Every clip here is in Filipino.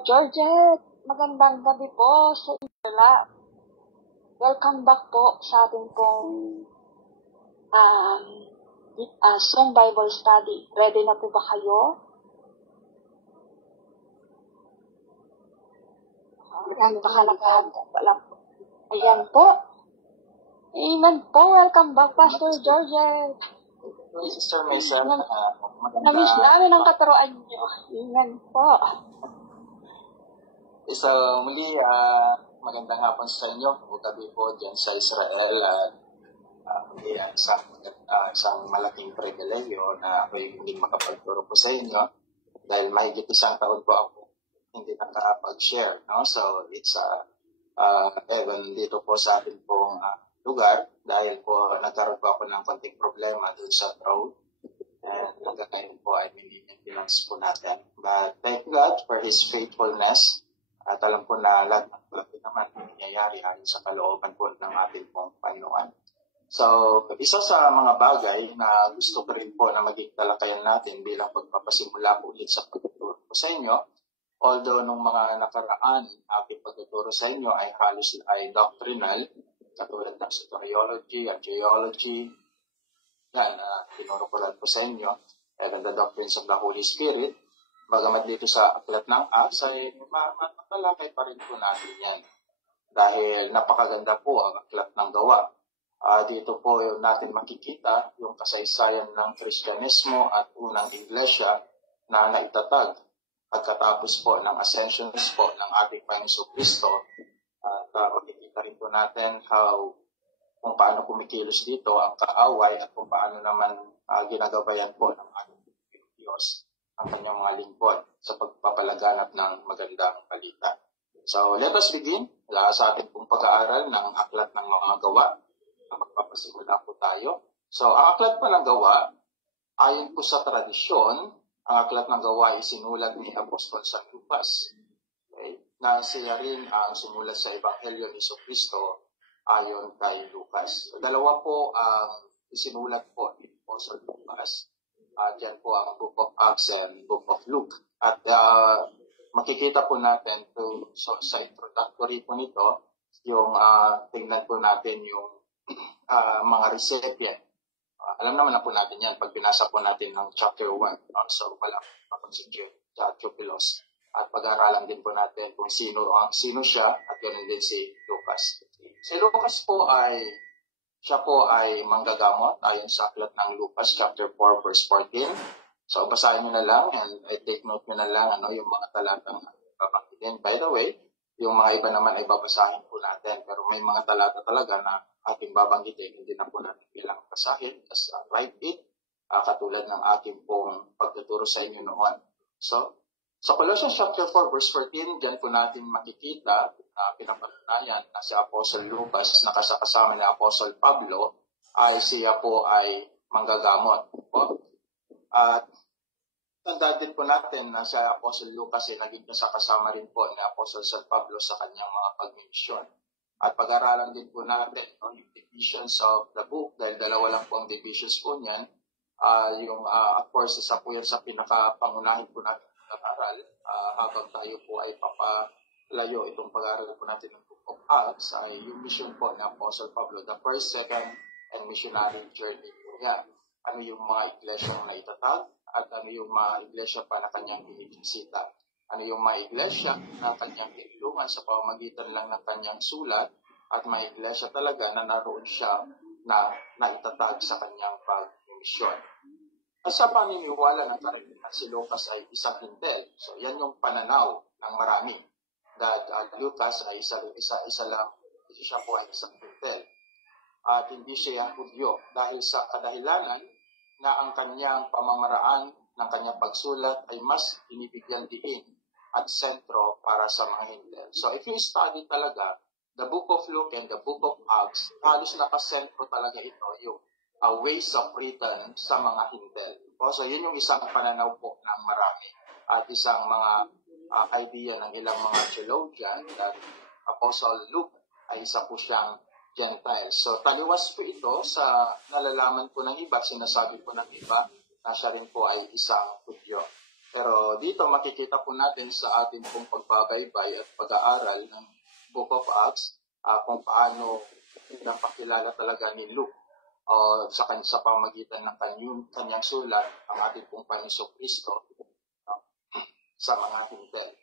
Georgette, magandang gabi po sa inyo. Welcome back po sa ating pong Song Bible Study. Ready na po ba kayo? Ayan po. Amen po. Welcome back, Pastor Georgette. Sister Mason, Namiss namin ang katuroan niyo. Amen po. So, muli, magandang hapon sa inyo. Gabi po dyan sa Israel. Muli, isang malaking pribilegyo na ako'y hindi makapagturo po sa inyo dahil mahigit isang taon po ako hindi nakapag-share. No? So, it's even dito po sa ating pong lugar dahil po nagkaroon po ako ng konting problema dun sa throat. And hanggang ngayon po ay maintenance po natin. But thank God for His faithfulness. At alam ko na lahat ng bagay naman nangyayari ayon sa kalooban po ng ating pong Panginoon. So, isa sa mga bagay na gusto ko rin po na maging talakayan natin bilang pagpapasimula po ulit sa pagtuturo ko sa inyo, although nung mga nakaraan aking pagtuturo sa inyo ay halos ay doctrinal, katulad ng soteriology at geology, yan, tinuro ko lang po sa inyo, and the doctrines of the Holy Spirit. Bagamat dito sa aklat ng Acts ay matalakay pa rin po natin yan. Dahil napakaganda po ang aklat ng gawa. Dito po natin makikita yung kasaysayan ng Kristyanismo at unang iglesia na naitatag pagkatapos po ng ascensions po ng ating Panginoong Kristo. At makikita rin po natin kung paano kumikilos dito ang kaaway at kung paano naman ginagabayan po ng ating Diyos ang kanyang mga lingkod sa pagpapalaganap ng magandang balita. So, let us begin sa ating pong pag-aaral ng aklat ng mga gawa. Magpapasimula po tayo. So, ang aklat po ng gawa, ayon po sa tradisyon, ang aklat ng gawa ay sinulat ni Apostol San Lucas. Okay? Na siya rin ang sumulat sa Ebanghelyo ni Jesucristo ayon kay Lucas. So, dalawa po ang isinulat po ni Apostol Lucas. Diyan po ang Book of Acts and Book of Luke. At makikita po natin sa introductory po nito, yung tingnan po natin yung mga recipient. Alam naman na po natin yan pag binasa po natin ng chapter 1. So wala po si Theophilus. At pag-aralan din po natin kung sino siya at ganoon din si Lucas. Si Lucas po siya po ay manggagamot ayon sa aklat ng Lucas chapter 4 verse 14. So basahin niyo na lang and take note niyo na lang yung mga talatang babanggitin. By the way, yung mga iba naman ay babasahin po natin pero may mga talata talaga na ating babanggitin hindi na po natin bilang basahin as write it katulad ng ating pong pagtuturo sa inyo noon. So sa Colossians chapter 4 verse 14, diyan po natin makikita pinapatunayan na si Apostle Lucas na kasama ni Apostle Pablo ay siya po ay manggagamot. At tandaan din po natin na si Apostle Lucas ay naging kasama rin po ni Apostle San Pablo sa kanyang mga pagmisyon. At pag-aralan din po natin yung divisions of the book dahil dalawa lang po ang divisions po niyan. Of course, isa po yan sa pinakapangunahin po natin pag-aaral habang tayo po ay papalayo itong pag-aaral po natin ng Book of Acts ay yung mission po ni Apostle Pablo, the first, second, and missionary journey po yan. Ano yung mga iglesia na itatag at ano yung mga iglesia pa na kanyang binibisita. Ano yung mga iglesia na kanyang tinulungan sa pamamagitan lang ng kanyang sulat at mga iglesia talaga na naroon siya na naitatag sa kanyang pag-mission. At sa paniniwala ng karamihan, si Lucas ay isang hintel. So, yan yung pananaw ng marami. That Lucas ay isa lang, siya po ay isang hintel. At hindi siya Hudyo dahil sa kadahilanan na ang kanyang pamamaraan ng kanyang pagsulat ay mas binibigyan diin at sentro para sa mga hintel. So, if you study talaga the Book of Luke and the Book of Acts, halos nakasentro talaga ito yung ways of written sa mga hintel. So, yun yung isang pananaw po ng marami. At isang mga idea ng ilang mga theologian that Apostle Luke ay isa po siyang Gentile. So, taliwas po ito sa nalalaman po ng iba, sinasabi po ng iba na siya rin po ay isang Hudyo. Pero dito makikita po natin sa ating pong pagbabaybay at pag-aaral ng Book of Acts kung paano napakilala talaga ni Luke sa pamagitan ng kanyang sulat ang ating pong Panginoong Kristo sa mga hintel.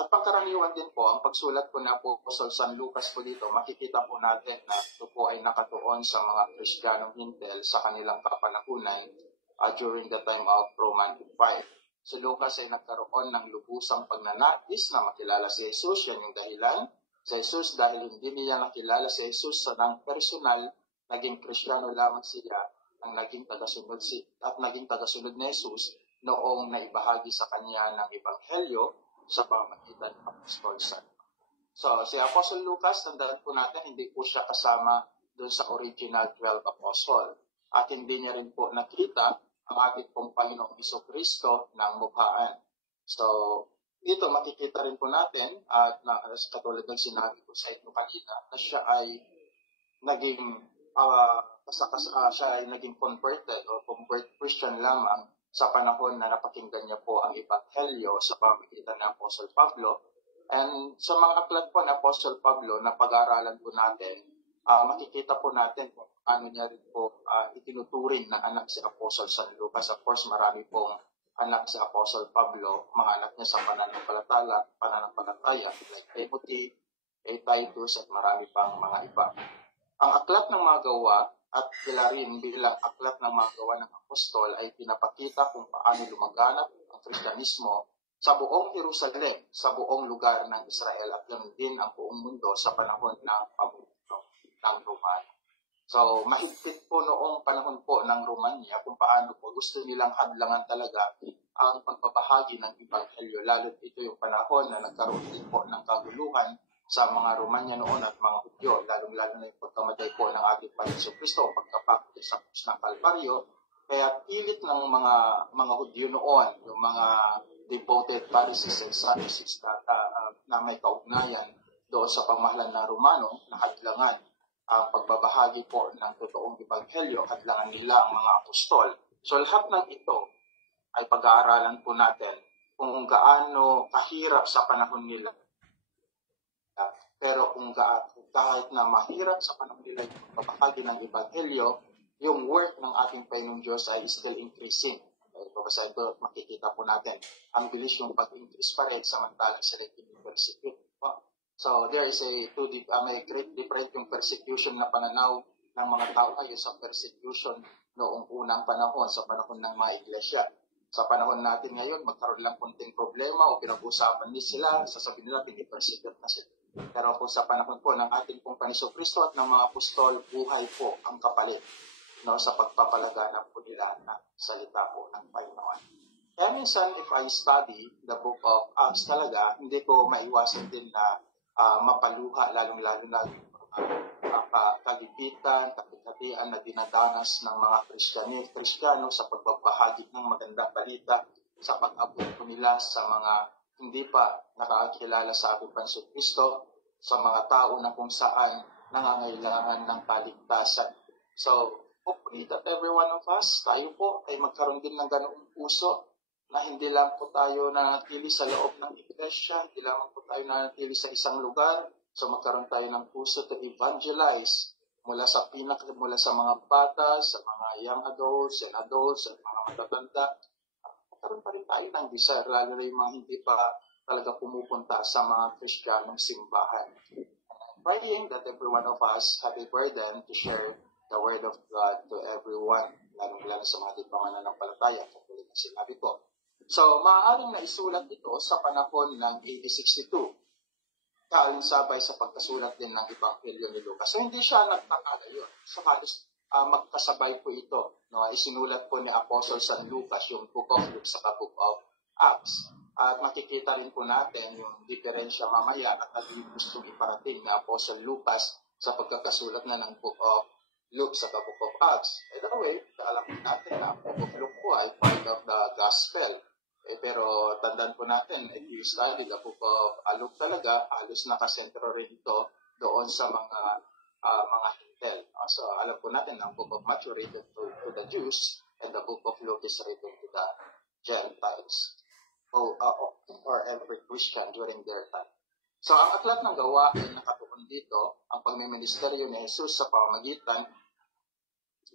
At pangkaraniwan din po, ang pagsulat po na po sa San Lucas po dito, makikita po natin na ito po ay nakatuon sa mga Kristiyanong hintel sa kanilang kapanahunan during the time of Roman Empire. Si Lucas ay nagkaroon ng lubusang pagnanais na makilala si Jesus. Yan yung dahilan. Si Jesus, dahil hindi niya nakilala si Jesus sa nang personal, naging Kristiyano lamang siya ang naging tagasunod ni Jesus noong naibahagi sa kanya ng Ebanghelyo sa pamagitan ng Apostol San. So, si Apostle Lucas, tandaan po natin, hindi po siya kasama doon sa original 12 apostle. At hindi niya rin po nakita ang ating pong Panginoong Jesucristo ng mukhaan. So, dito makikita rin po natin, at katulad ng sinabi ko sa inyo kanina, na siya ay naging converted o convert Christian lamang sa panahon na napakinggan niya po ang Ebanghelyo sa pamagitan ng Apostle Pablo. And sa mga aklat po ng Apostle Pablo na pag-aaralan po natin, makikita po natin kung ano niya rin po itinuturing na anak si Apostle San Lucas. Of course, marami pong anak si Apostle Pablo, mga anak niya sa pananampalataya, like Timothy, Titus, at marami pang mga iba. Ang aklat ng mga gawa at sila rin bilang aklat ng mga gawa ng apostol ay pinapakita kung paano lumaganap ang Kristyanismo sa buong Jerusalem, sa buong lugar ng Israel at ganoon din ang buong mundo sa panahon ng pamumuno ng Romanya. So, mahigpit po noong panahon po ng Romanya kung paano po gusto nilang hadlangan talaga ang pagbabahagi ng Ebanghelyo. Lalo ito yung panahon na nagkaroon din po ng kaguluhan sa mga Romanya noon at mga Hudyo, lalong-lalo na yung pagkamatay po ng ating Panginoon Kristo, pagkapako sa krus ng Kalbaryo. Kaya pilit ng mga Hudyo noon, yung mga devoted Pharisees and Sadducees na may kaugnayan doon sa pamahalaan na Romano, na hadlangan ang pagbabahagi po ng totoong Ebanghelyo, hadlangan nila ang mga apostol. So lahat ng ito ay pag-aaralan po natin kung gaano kahirap sa panahon nila. Pero kung kahit na mahirap sa panahon nila yung pagbabahagi ng Ebanghelyo, yung work ng ating Panginoong Diyos ay still increasing. Babasahin ito, makikita po natin. Ang bilis yung pag-increase pa rin samantalang sila persecute. So there is may great difference yung persecution na pananaw ng mga tao ngayon sa persecution noong unang panahon, sa panahon ng mga iglesia. Sa panahon natin ngayon, magkaroon lang kunting problema o pinag-usapan nila, sasabihin nila, pinipersecute na sila. Pero kung sa panahon po ng ating pong Panginoong Kristo at ng mga apostol, buhay po ang kapalit sa pagpapalaganap po nila ng salita po ng Panginoon. Kaya minsan, if I study the book of Acts talaga, hindi ko maiwasan din na mapaluha, lalong-lalo na kagipitan, kapit-hatian na dinadanas ng mga Kristiyano sa pagbabahagi ng magandang balita, sa pag-abot po nila sa mga hindi pa nakakilala sa ating Panginoong Kristo, sa mga tao na kung saan nangangailangan ng kaligtasan. So, hopefully that every one of us, tayo po ay magkaroon din ng ganoong puso na hindi lang po tayo nanatili sa loob ng iglesia, hindi lang po tayo nanatili sa isang lugar. So magkaroon tayo ng puso to evangelize mula sa mga bata, sa mga young adults and mga matatanda. Magkaroon pa rin tayo ng desire, lalo na yung mga hindi pa talaga pumupunta sa mga Kristiyanong simbahan. Praying that every one of us have a burden to share the Word of God to everyone, lalo sa mga di pa mananampalataya, katulad na sinabi ko. So, maaaring naisulat ito sa panahon ng AD 62, kalinsabay sa pagkasulat din ng Ebanghelyo ni Lucas. So, hindi siya nagtatala yun. So, halos magkasabay po ito. Isinulat po ni Apostle San Lucas yung Book of Luke sa Book of Acts. At makikita rin po natin yung diferensya mamaya at ano yung gustong iparating ni Apostle Lucas sa pagkakasulat na ng Book of Luke sa Book of Acts. By the way, alam natin na ang Book of Luke po ay part of the Gospel. Pero tandaan po natin, if you study the Book of Luke talaga, halos nakasentro rin ito doon sa mga hintel. So alam po natin na ang Book of Matthew rated to the Jews, and the book of Luke is written to the Gentiles or every Christian during their time. So, ang aklat ng gawa ay nakatuon dito, ang pagmiministeryo ni Jesus sa pamamagitan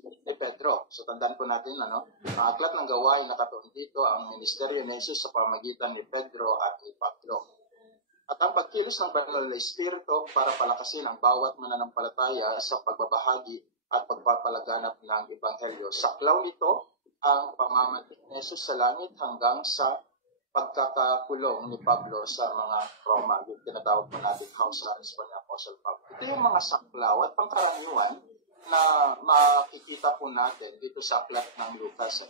ni Pedro. So, tandaan po natin, ang aklat ng gawa ay nakatuon dito, ang ministeryo ni Jesus sa pamamagitan ni Pedro at ni Pablo. At ang pagkilos ng banal na Espiritu para palakasin ang bawat mananampalataya sa pagbabahagi at pagpapalaganap ng Ebanghelyo. Saklaw nito ang pamamagitan ni Jesus sa langit hanggang sa pagkakakulong ni Pablo sa mga Roma, yung tinatawag po natin house arrest po ni Apostle Pablo. Ito yung mga saklaw at pangkaraniwan na makikita po natin dito sa aklat ng Lucas.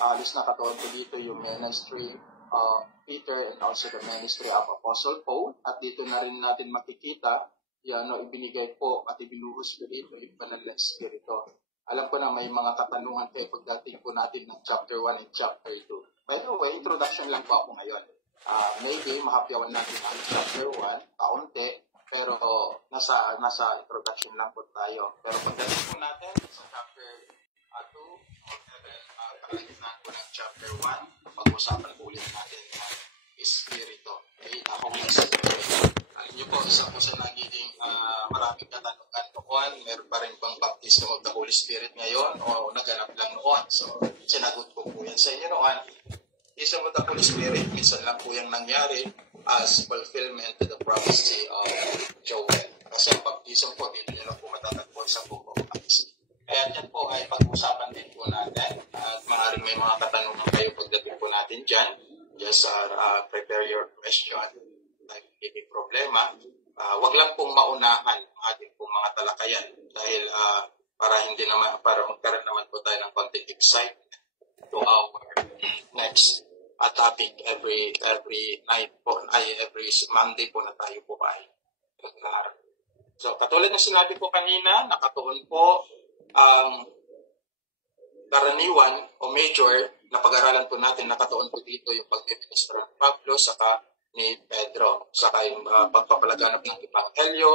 Alis na katuon po dito yung ministry of Peter and also the ministry of Apostle Paul. At dito na rin natin makikita yan, ibinigay po at ibinuhos po dito yung banal na Espiritu. Alam ko na may mga katanungan kayo pagdating po natin ng chapter 1 and chapter 2. By the way, introduction lang po ako ngayon. Maybe mahapyawan natin ang chapter 1, kaunti, pero nasa introduction lang po tayo. Pero pagdating po natin sa chapter 2, pagdating po ng chapter 1, pag-usapan po ulit natin ang Espiritu. Okay, ako muna sa alam niyo po, isa po sa nagiging maraming katanungan noon, meron pa rin bang baptism of the Holy Spirit ngayon o naganap lang noon? So, sinagot ko po yan sa inyo noon. Baptism of the Holy Spirit, minsan lang po yung nangyari as fulfillment to the prophecy of Joel. Kasi ang baptism po, dito nyo lang po matatagpuan sa book of Acts. Kaya dyan po ay pag-usapan din po natin at maaaring may mga katanungan kayo pagdating po natin dyan. Just prepare your question. Hindi problema. Wag lang pong maunahan ang ating pong mga talakayan dahil para magkaroon naman po tayo ng konting excitement to our next topic every night po, every Monday po na tayo po ay naglaharap. So, katulad ng sinabi ko kanina, nakatuon po ang karaniwan o major na pag-aralan po natin, nakatuon po dito yung pag-minister ng Pablo saka ni Pedro, saka yung pagpapalaganap ng Ebanghelyo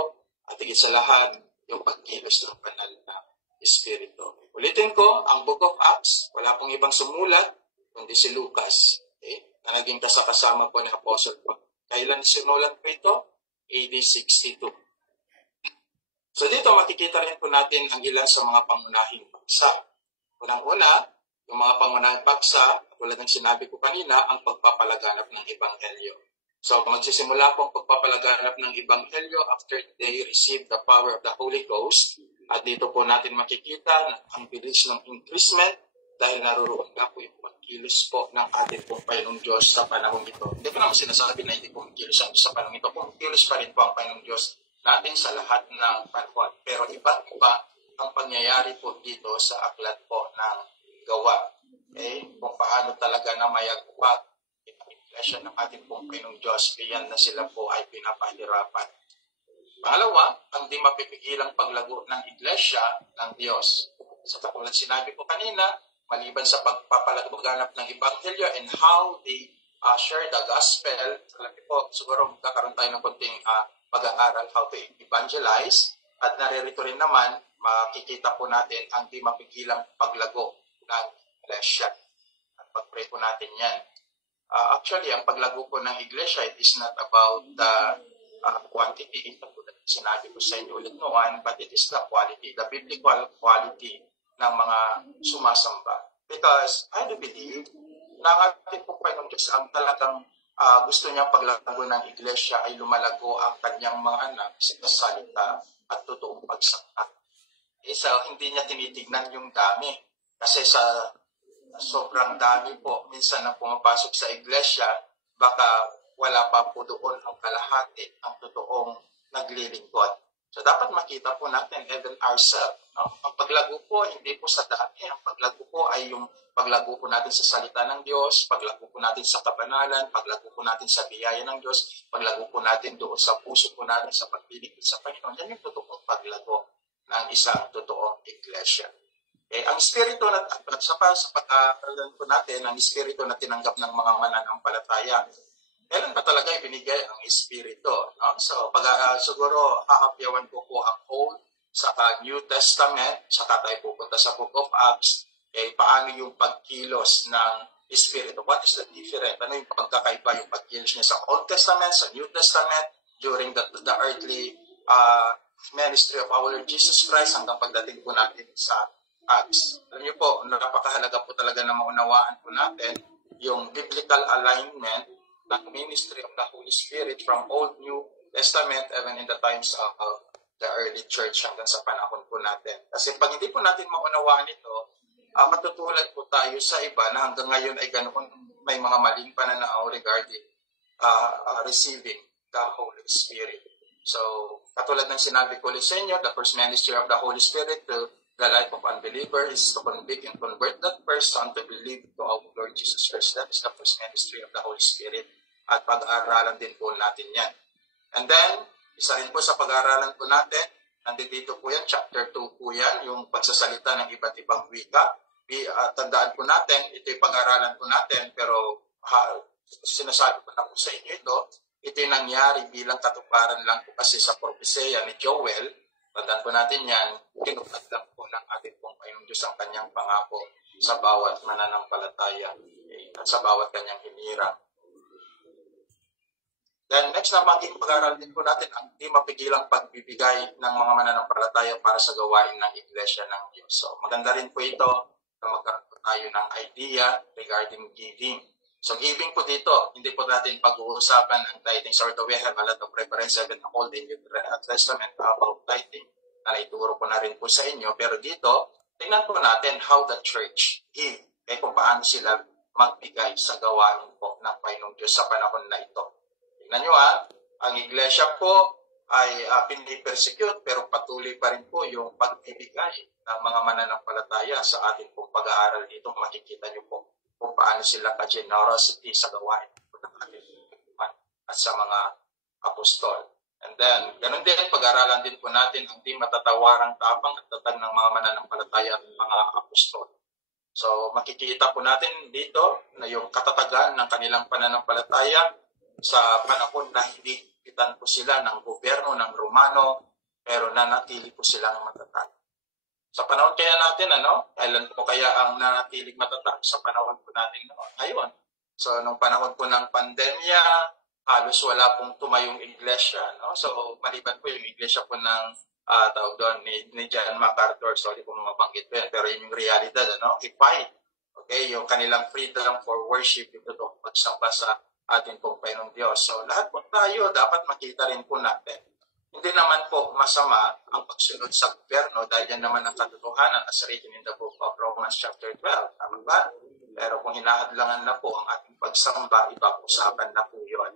at higit sa lahat yung pagkilos ng banal na Espiritu. Ulitin ko, ang Book of Acts, wala pong ibang sumulat kundi si Lucas, na naging kasama po ni Apostle Paul. Kailan sinulat po ito? AD 62. So dito makikita rin po natin ang ilan sa mga pangunahing paksa. Unang-una, yung mga pangunahing paksa, tulad ng sinabi ko kanina, ang pagpapalaganap ng Ebanghelyo. So magsisimula po ang pagpapalaganap ng Ebanghelyo after they receive the power of the Holy Ghost. At dito po natin makikita ang bilis ng increasement dahil naroon nga po yung pagkilos po ng ating pong Panginoong Diyos sa panahon ito. Hindi ko naman sinasabi na hindi po magkilos ang Diyos sa panahon ito. Pagkilos pa rin po ang Panginoong Diyos natin sa lahat ng panahon. Pero iba't iba ang pangyayari po dito sa aklat po ng gawa. Kung paano talaga na mayagpag ang iglesia ng ating pong Panginoong Diyos, biyan na sila po ay pinapahirapan. Pangalawa, ang di mapipigilang paglago ng iglesia ng Diyos. Sa katulad sinabi ko kanina, maliban sa pagpapalaganap ng Ebanghelyo and how they share the gospel, alam niyo po, siguro magkakaroon tayo ng konting pag-aaral how to evangelize, at naririto rin naman, makikita po natin ang di mapigilang paglago ng iglesia. At pag-pray po natin yan. Actually, ang paglago po ng iglesia, it is not about the quantity, sinabi ko sa inyo ulit noon, but it is the quality, the biblical quality ng mga sumasamba. Because I do believe na ang ating po Panginoong Diyos ang talagang gusto niya paglago ng iglesia ay lumalago ang kanyang mga anak sa salita at totoong pagsamba. So, hindi niya tinitignan yung dami. Kasi sa sobrang dami po, minsan na pumapasok sa iglesia, baka wala pa po doon ang kalahati, ang totoong naglilingkod. So, dapat makita po natin even ourselves. No? Ang paglago po, hindi po sa dami. Ang paglago po ay yung paglago po natin sa salita ng Diyos, paglago po natin sa kabanalan, paglago po natin sa biyaya ng Diyos, paglago po natin doon sa puso po natin sa paglilingkod sa Panginoon. Yan yung totoong paglago ng isang totoong iglesia. Ang espiritu na sa pagkakaroon po natin, ang espiritu na tinanggap ng mga mananampalataya, kailan ba talaga ibinigay ang Espiritu? No? So, siguro hahapyawan ko po ang Old sa New Testament, saka tayo pupunta sa Book of Acts. paano yung pagkilos ng Espiritu? What is the difference? Ano yung pagkakaiba yung pagkilos niya sa Old Testament, sa New Testament, during the earthly ministry of our Lord Jesus Christ hanggang pagdating po natin sa Acts. Alam niyo po, napakahalaga po talaga na maunawaan po natin yung biblical alignment ng ministry of the Holy Spirit from Old, New Testament, even in the times of the early church hanggang sa panahon po natin. Kasi pag hindi po natin maunawaan ito, matutulad po tayo sa iba na hanggang ngayon ay ganoon may mga maling pananaw regarding receiving the Holy Spirit. So, katulad ng sinabi ko sa inyo, the first ministry of the Holy Spirit to the life of unbeliever is to convict and convert that person to believe to our Lord Jesus Christ. That is the first ministry of the Holy Spirit. At pag-aaralan din po natin yan. And then, isa rin po sa pag-aaralan po natin, nandito po yan, chapter 2 po yan, yung pagsasalita ng iba't ibang wika. Tandaan po natin, ito yung pag-aaralan po natin, pero sinasabi ko na po sa inyo ito yung nangyari bilang katuparan lang po kasi sa propesya ni Joel. Tandaan po natin yan, tinupad lang po ng ating pong Panginoon Diyos ang kanyang pangako sa bawat mananampalataya at sa bawat kanyang hinirang. Then next na maging pag-aaral din po natin ang di mapigilang pagbibigay ng mga mananampalataya para sa gawain ng Iglesia ng Diyos. So maganda rin po ito na magkaroon po tayo ng idea regarding giving. So giving po dito, hindi po natin pag-uusapan ang tithing. Sorry, we have a lot of reference in the Old and New Testament about tithing na naituro ko na rin po sa inyo. Pero dito, tingnan po natin how the church give. Kung paano sila magbigay sa gawain po ng Panginoong Diyos sa panahon na ito. Tingnan nyo ang iglesia po ay pinipersecute pero patuloy pa rin po yung pagbibigay ng mga mananampalataya sa ating pong pag-aaral dito. Makikita nyo po kung paano sila ka-generosity sa gawain po ng ating at sa mga apostol. And then, ganun din, pag-aralan din po natin ang di matatawarang tapang at tatag ng mga mananampalataya at mga apostol. So, makikita po natin dito na yung katatagan ng kanilang pananampalataya sa panahon na hindi pitan po sila ng gobyerno ng Romano, pero nanatili po silang matatag. Sa panahon kaya natin, kailan po kaya ang nanatiling matatag sa panahon po natin ngayon? So, nung panahon po ng pandemya, halos wala pong tumayong iglesia. So, maliban po yung iglesia po ng tawag doon ni John MacArthur. Sorry kung mabanggit po yan. Pero yun yung realidad, i-fight. Okay, yung kanilang freedom for worship, ito to, pagsamba sa ating pong Panginoong Diyos. So, lahat po tayo dapat makita rin po natin. Hindi naman po masama ang pagsunod sa gobyerno dahil yan naman ang katotohanan as written in the book of Romans chapter 12. Tama ba? Pero kung hinahadlangan na po ang ating pagsamba, ipag-usapan na po yun.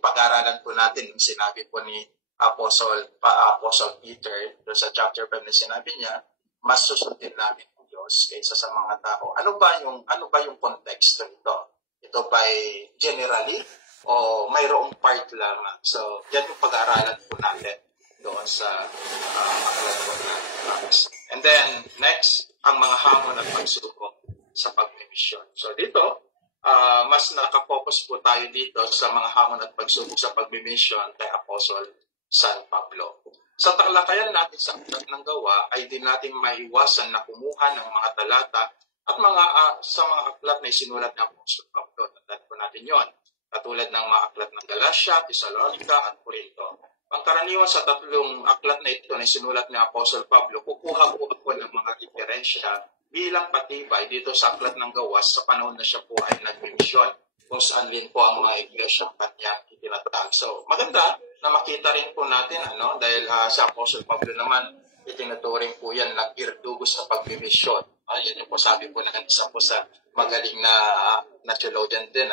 Pag-aralan po natin yung sinabi po ni Apostle Peter sa chapter 5 na sinabi niya, mas susundin namin ang Diyos kaysa sa mga tao. Ano ba yung context nito? Ito ba generally o mayroong part lamang? So, yan yung pag-aaralan po natin doon sa aklat po na Acts. And then, next, ang mga hamon at pagsubok sa pagmimisyon. So, dito, mas nakapokus po tayo dito sa mga hamon at pagsubok sa pagmimisyon kay Apostle San Pablo. Sa talakayan natin sa aklat ng gawa, ay di natin maiwasan na kumuha ng mga talata at sa mga aklat na isinulat ng Apostle Pablo. Tandaan po natin yon. Katulad ng mga aklat ng Galatia, Thessalonica, at Corinto. Pangkaraniwan sa tatlong aklat na ito na sinulat ni Apostle Pablo, kukuha po ako ng mga referensya bilang patibay dito sa aklat ng gawas sa panahon na siya po ay nagmimisyon kung saan din po ang mga iglesia kanyang itinatag. So, maganda na makita rin po natin, dahil sa Apostle Pablo naman, itinuturing po yan nag-irdugo sa pagmimisyon. Yun yung po sabi po na isa po sa magaling na theologian din,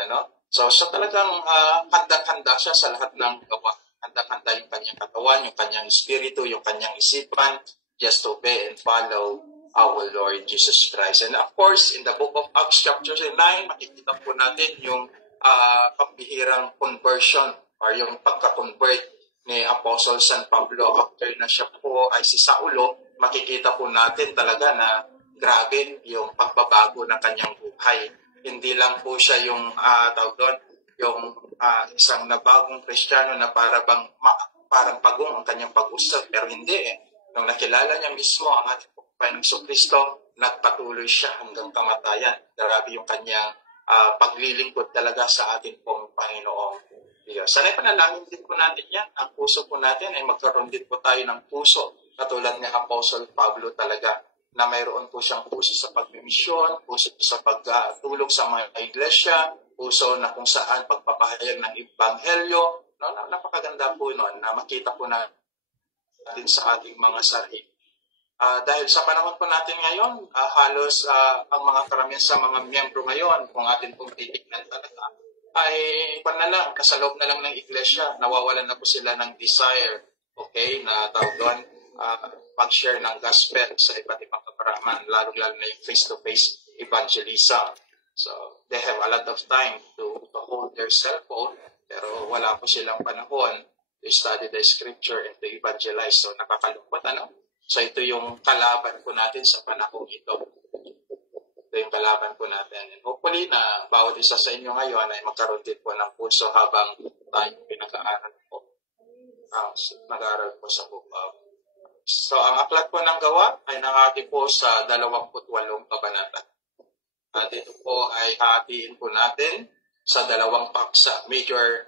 So, siya talagang handa-handa siya sa lahat ng gawa. Handa-handa yung kanyang katawan, yung kanyang espiritu, yung kanyang isipan, just to obey and follow our Lord Jesus Christ. And of course, in the book of Acts chapter 9, makikita po natin yung pambihirang conversion or yung pagka-convert ni Apostle San Pablo. After na siya po ay si Saulo, makikita po natin talaga na grabe yung pagbabago ng kanyang buhay. Hindi lang po siya yung isang nabagong Kristiyano na parang pagong ang kanyang pag-usap, pero hindi Nung nakilala niya mismo ang ating Panginoong Kristo, nagpatuloy siya hanggang kamatayan. Grabe yung kanyang paglilingkod talaga sa ating pong Panginoong Diyos. Sana'y panalangin din po natin yan. Ang puso po natin ay magkaroon din po tayo ng puso katulad ni Apostle Pablo talaga, na mayroon po siyang puso sa pagmimisyon, puso sa pagtulong sa mga iglesia, puso na kung saan pagpapahayag ng Ebanghelyo. No, napakaganda po noon na makita po natin sa ating mga sarili. Dahil sa panahon po natin ngayon, halos ang mga karamihan sa mga miyembro ngayon, kung atin pong titignan talaga, ay nasa loob na lang ng iglesia, nawawalan na po sila ng desire, okay, na tawag doon, pag-share ng gospel sa iba't ibang kaparaman, lalo-lalo na yung face-to-face evangelism. So, they have a lot of time to hold their cell phone, pero wala po silang panahon to study the scripture and to evangelize. So, nakakalungkot, ano? So, ito yung kalaban po natin sa panahon ito. Ito yung kalaban po natin. And hopefully na bawat isa sa inyo ngayon ay magkaroon din po ng puso habang tayo pinag-aaral po. Nag-aaral po sa book of. So, ang aklat po ng gawa ay nakahati po sa 28 kabanata. At ito po ay hatiin po natin sa dalawang paksa, major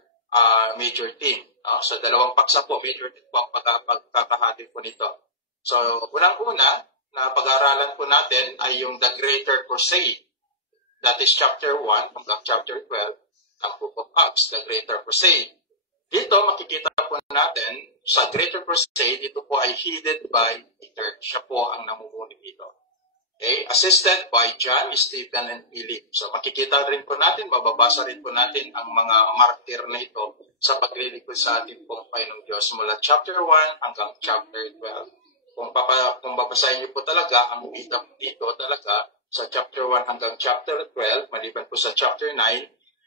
theme. Sa dalawang paksa po, major theme po ang pagkakahati po nito. So, unang-una na pag-aaralan po natin ay yung The Greater Crusade. That is chapter 1 hanggang chapter 12 ng Book of Acts, The Greater Crusade. Dito, makikita po natin, sa Greater Crusade, ito po ay headed by Peter. Siya po ang namumuno dito. Okay? Assisted by John, Stephen, and Philip. So, makikita rin po natin, mababasa rin po natin ang mga martyr na ito sa paglilingkod sa ating pong Panginoong Diyos mula chapter 1 hanggang chapter 12. Kung babasahin niyo po talaga, ang bida dito talaga, sa chapter 1 hanggang chapter 12, maliban po sa chapter 9,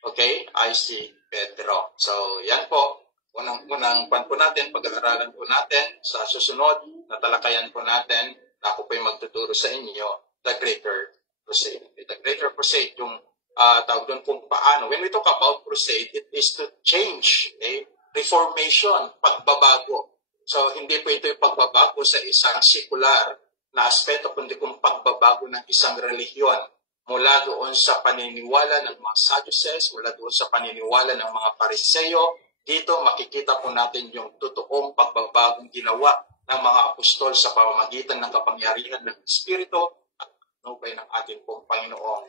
okay, ay si Pedro. So, yan po. Unang pan po natin, pag-aaralan po natin sa susunod na talakayan po natin, na ako po yung magtuturo sa inyo, The Greater Crusade. The Greater Crusade, yung tawag doon kung paano. When we talk about crusade, it is to change, okay? Reformation, pagbabago. So, hindi po ito yung pagbabago sa isang sekular na aspeto, kundi kung pagbabago ng isang relihiyon mula doon sa paniniwala ng mga Sadducees, mula doon sa paniniwala ng mga Pariseo. Dito makikita po natin yung totoong pagbabagong ginawa ng mga apostol sa pamamagitan ng kapangyarihan ng Espiritu at nubay ng ating pong Panginoong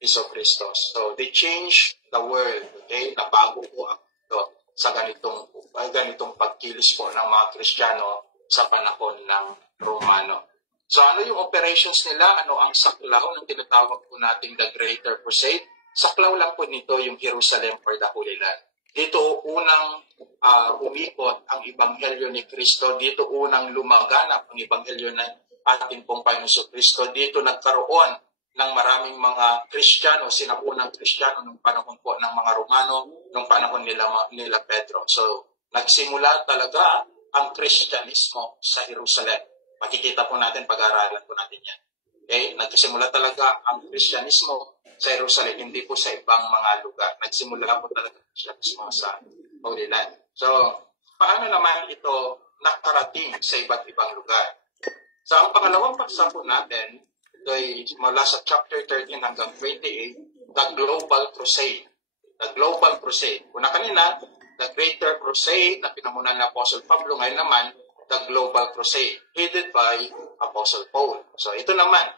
Jesucristo. So, they change the world. Okay? Nabago po ang ito sa ganitong pagkilos po ng mga Kristiyano sa panahon ng Romano. So, ano yung operations nila? Ano ang saklaw ng tinatawag po nating The Greater Crusade? Saklaw lang po nito yung Jerusalem for the Holy Land. Dito unang umikot ang Ebanghelyo ni Kristo. Dito unang lumaganap ang Ebanghelyo ng ating pong Panginoon Kristo. Dito nagkaroon ng maraming mga Kristiyano, sinaunang Kristiyano nung panahon po ng mga Romano, nung panahon nila Pedro. So, nagsimula talaga ang Kristyanismo sa Jerusalem. Makikita po natin, pag-aaralan po natin yan. Okay? Nagsimula talaga ang Kristyanismo sa Jerusalem, hindi po sa ibang mga lugar. Nagsimula po talaga ang Kristyanismo sa Holy Land. So, paano naman ito nakarating sa iba't ibang lugar? So, ang pangalawang paksa po natin, ito ay mula sa chapter 13 hanggang 28, The Global Crusade. The Global Crusade. Una kanina, The Greater Crusade na pinamunan ng Apostle Pablo. Ngayon naman, The Global Crusade, headed by Apostle Paul. So ito naman,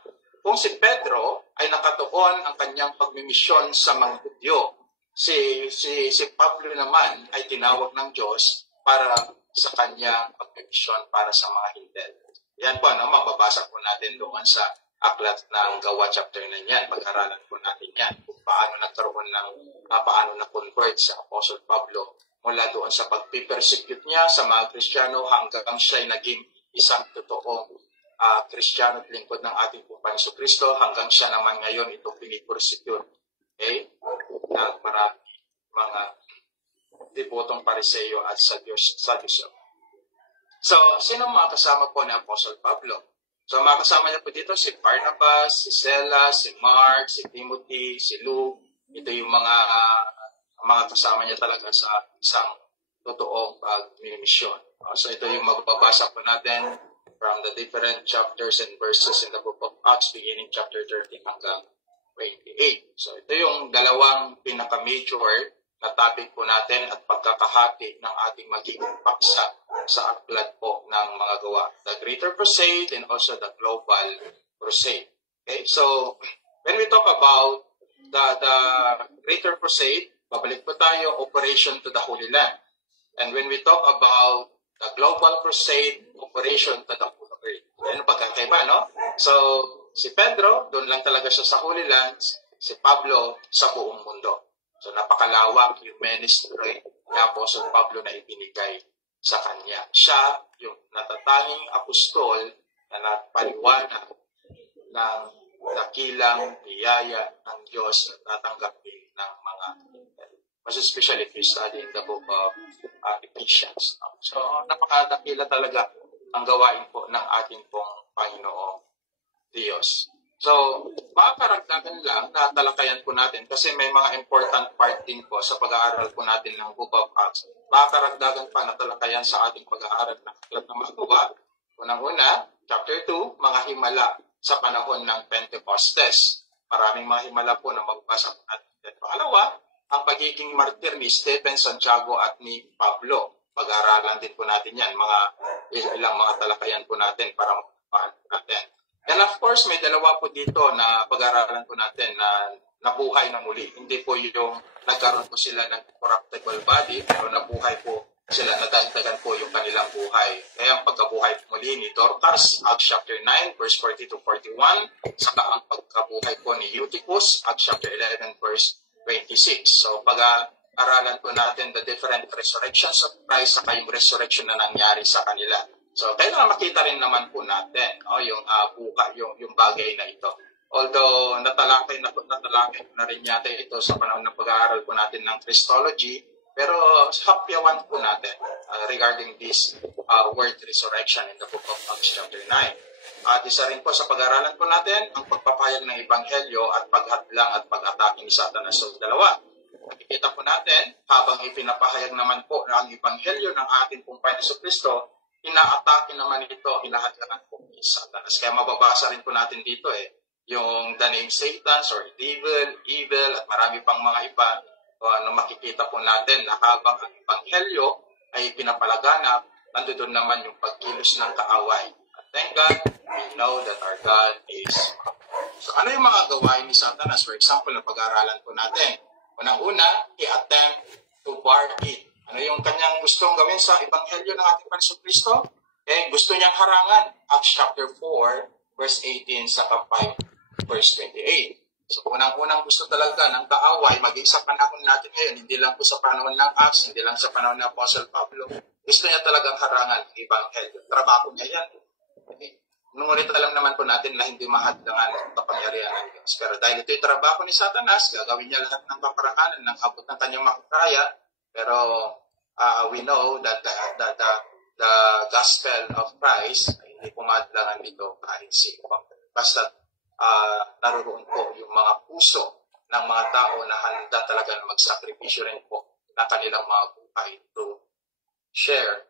kung si Pedro ay nakatuon ang kanyang pagmimisyon sa mga Hudyo, si Pablo naman ay tinawag ng Diyos para sa kanyang pagmimisyon para sa mga Hindi. Yan po, mababasa po natin doon sa aklat ng Gawa chapter 9 yan. Pag-aralan po natin yan kung paano nagkaroon paano na-convert sa Apostle Pablo mula doon sa pag-persecute niya sa mga Kristiyano hanggang siya ay naging isang totoong Kristiyano at lingkod ng ating Panginoon Kristo hanggang siya naman ngayon itong pinipersecute. Okay? Na marami mga debotong Pariseo at Sadduceo. So, sino mga kasama po ni Apostle Pablo? So, mga kasama niya po dito si Barnabas, si Silas, si Mark, si Timothy, si Luke. Ito yung mga kasama niya talaga sa isang totoong pagmimisyon. So ito yung magbabasa po natin from the different chapters and verses in the book of Acts, beginning chapter 13 hanggang 28. So ito yung dalawang pinaka-major na topic po natin at pagkakahati ng ating magiging paksa sa aklat po ng mga gawa. The Greater Crusade and also the Global Crusade. Okay, so when we talk about the Greater Crusade, babalik po tayo, Operation to the Holy Land. And when we talk about the Global Crusade, Operation to the Holy Earth. Yan ang pagkakaiba, no? So, si Pedro, doon lang talaga siya sa Holy Lands, si Pablo sa buong mundo. So, napakalawak yung ministry ni Apostle Pablo na ibinigay sa kanya. Siya yung natatanging apostol na nagpaliwanag ng dakilang biyaya ng Diyos na tatanggapin ng mga mas especially if you study in the book of Ephesians. So, napakadakila talaga ang gawain po ng ating pong Panginoong Diyos. So, makakaragdagan lang na talakayan po natin kasi may mga important part din po sa pag-aaral po natin ng book of Acts. Makakaragdagan pa na talakayan sa ating pag-aaral ng aklat ng mga gawa. Unang-una, chapter 2, mga himala sa panahon ng Pentecostes. Maraming mga himala po na magbasa po natin. Pangalawa, ang pagiging martir ni Stephen, Santiago at ni Pablo. Pag-aaralan din po natin yan. Ilang mga talakayan po natin para mapahan po natin. And of course, may dalawa po dito na pag-aaralan po natin na nabuhay na muli. Hindi po yung nagkaroon po sila ng corruptible body, pero nabuhay po sila, nadagdagan po yung kanilang buhay. Kaya ang pagkabuhay muli ni Dorcas, Acts chapter 9, verse 40 to 41. Saka ang pagkabuhay po ni Eutychus, Acts chapter 11, verse 26. So, pag-aaralan po natin the different resurrections of Christ saka yung resurrection na nangyari sa kanila. So, kailangan makita rin naman po natin yung bagay na ito. Although, natalakay na rin yata ito sa panahon ng pag-aaral po natin ng Christology, pero hapyawan po natin regarding this word resurrection in the book of Acts chapter 9. At isa rin po sa pag-aralan po natin ang pagpapahayag ng Ebanghelyo at paghadlang at pag-atake ni Satanas. So, dalawa. Nakikita po natin, habang ipinapahayag naman po ang Ebanghelyo ng ating pong Panginoon Kristo, inaatake naman ito, hinahadlangan po ni Satanas. Kaya mababasa rin po natin dito yung the name Satan or evil, at marami pang mga iba. Makikita po natin na habang ang Ebanghelyo ay pinapalaganap, nandoon naman yung pagkilos ng kaaway. At thank God, we know that our God is. So ano yung mga gawain ni Satanas? For example, na pag-aaralan po natin. Unang-una, he attempt to bar it. Ano yung kanyang gustong gawin sa Ebanghelyo ng ating Panginoon Kristo? Gusto niyang harangan. Acts chapter 4, verse 18, saka 5, verse 28. So, unang-unang gusto talaga ng kaaway, maging sa panahon natin ngayon, hindi lang po sa panahon ng Acts, hindi lang sa panahon ng Apostle Pablo. Gusto niya talagang harangan ng Ebanghelyo. Trabaho niya yan. Okay. Ngunit alam naman po natin na hindi mahadlangan ang kapangyarihan ng Diyos. Pero dahil ito yung trabaho ni Satanas, gagawin niya lahat ng kaparakanan ng abot ng kanyang makakaya. Pero we know that the gospel of Christ ay hindi pumadlangan dito kahit sino. Basta naroon po yung mga puso ng mga tao na handa talaga na magsakripisyo rin po ng kanilang mga buhay to share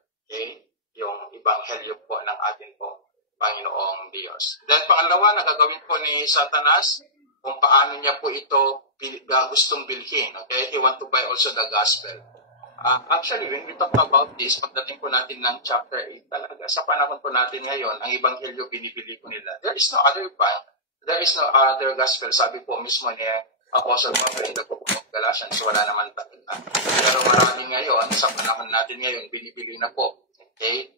yung Ebanghelyo po ng ating pong Panginoong Diyos. Then pangalawa, nagagawin po ni Satanas kung paano niya po ito gustong bilhin. Okay? He want to buy also the gospel. Actually, when we talk about this, pagdating po natin ng chapter 8 talaga, sa panahon po natin ngayon, ang Ebanghelyo binibili po nila. There is no other gospel. Sabi po mismo ni Apostle Pablo in the book of Galatians, wala naman talaga. Pero marami ngayon, sa panahon natin ngayon, binibili na po. Okay?